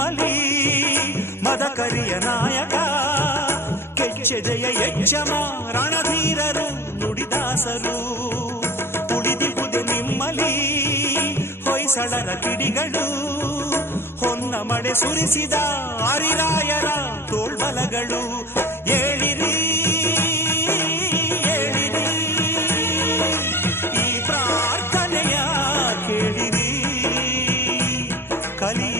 ನಿಮ್ಮಲಿ ಮದಕರಿಯ ನಾಯಕ, ಕೆಚ್ಚೆದೆಯ ಎಚ್ಚಮ ರಣಧೀರರು ನುಡಿದಾಸರು. ಉಳಿದಿಹುದೆ ನಿಮ್ಮಲಿ, ಹೊಯ್ಸಳರ ಕಿಡಿಗಳು. ಹೊನ್ನ ಮಡೆ ಸುರಿಸಿದ ಹರಿರಾಯರ ತೋಳ್ಬಲಗಳು. ಏಳಿರಿ ಏಳಿರಿ, ಈ ಪ್ರಾರ್ಥನೆಯ ಕೇಳಿರಿ. ಕಲಿಯಿರಿ